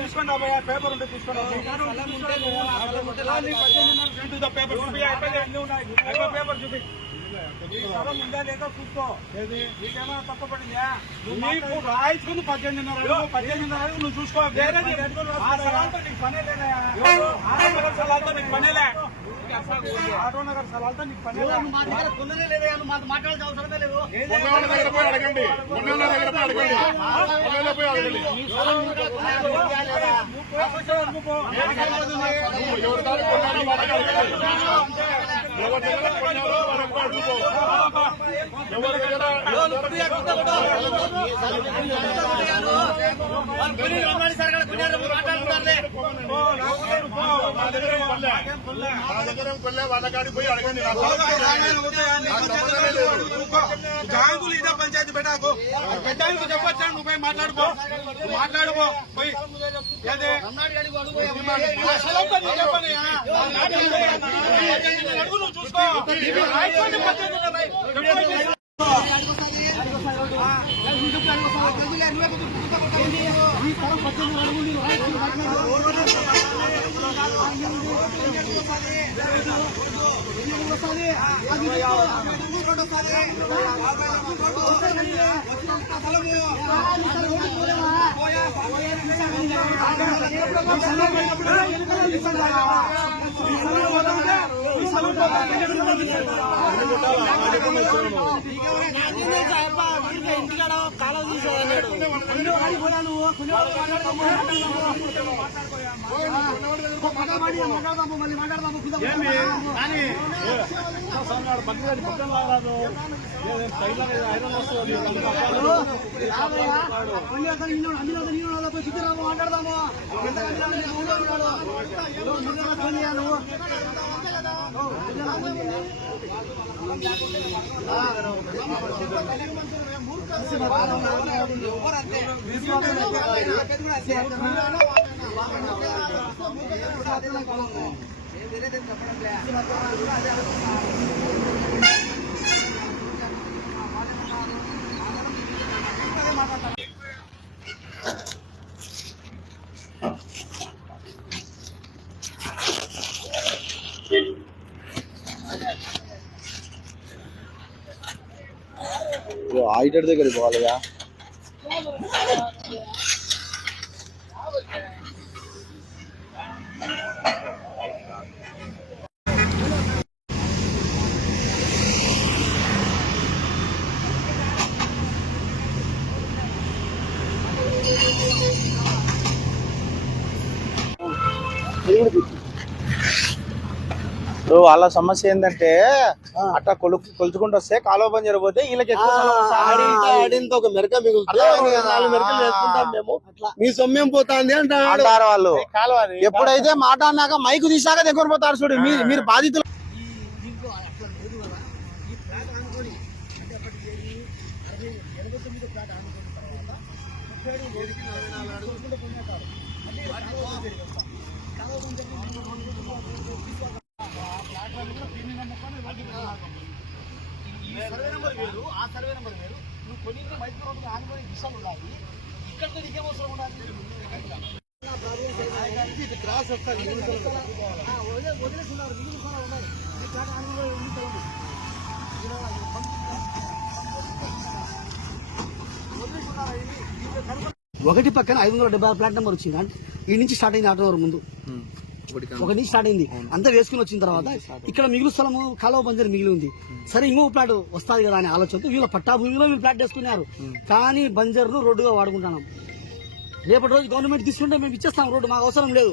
తీసుకోండి పేపర్ ఉంటే తీసుకోండి పేపర్ చూపి ఉందా లేదా చూసుకో నీకేమో తప్ప పడిందా నువ్వు రాయించుకుని 18,500 నువ్వు చూసుకో వేరే నీకు పనే లేదా సలాలతో నీకు పనేలే ఆటో నగర్ సలాలతో నీకు పనే మా దగ్గర కొన్ననే లేదా మాకు మాట్లాడాల్సిన అవసరమే లేదు అడగండి జాంగులు ఇదే పంచాయతీ పెట్టాకు పెద్దానికి చెప్పొచ్చా నువ్వు పోయి మాట్లాడుకో పోయి నువ్వు చూసుకో ఇంటికాడ కాలం తీసేదన్నాడు మాట్లాడదాము ఆడిటర్ దగ్గర పోవాలిగా వాళ్ళ సమస్య ఏంటంటే అట్లా కొలుచుకుంటూ వస్తే కాలువ బంద్ జరిగిపోతే వీళ్ళకి ఒక మెరక మిగులుతుంది 4 మెరకలు వేసుకుంటాం మేము మీ సొమ్యం పోతాంది అంటారు వాళ్ళు. ఎప్పుడైతే మాట అన్నాక మైకు తీసాక దగ్గర పోతారు చూడు మీరు బాధితులు. ఈ సర్వే నెంబర్ వేరు ఆ సర్వే నెంబర్ వేరు నువ్వు కొన్ని బయట రోడ్డు ఆనుకొని దిశలు ఉండాలి ఇక్కడితో నీకేం అవసరం ఉండాలి క్రాస్ వస్తుంది వదిలేస్తున్నారు ఒకటి పక్కన 570 ప్లాట్ నెంబర్ వచ్చింది అంటే ఈ నుంచి స్టార్ట్ అయింది ఆటో ముందు ఒక నుంచి స్టార్ట్ అయింది అంతా వేసుకుని వచ్చిన తర్వాత ఇక్కడ మిగులు స్థలము కాలువ బంజరు మిగిలి ఉంది. సరే ఇంకో ప్లాట్ వస్తుంది కదా అనే ఆలోచనతో వీళ్ళ పట్టా భూమిలో వీళ్ళు ప్లాట్ వేసుకున్నారు. కానీ బంజర్ను రోడ్డుగా వాడుకుంటున్నాం. రేపటి రోజు గవర్నమెంట్ తీసుకుంటే మేము ఇచ్చేస్తాం రోడ్డు, మాకు అవసరం లేదు.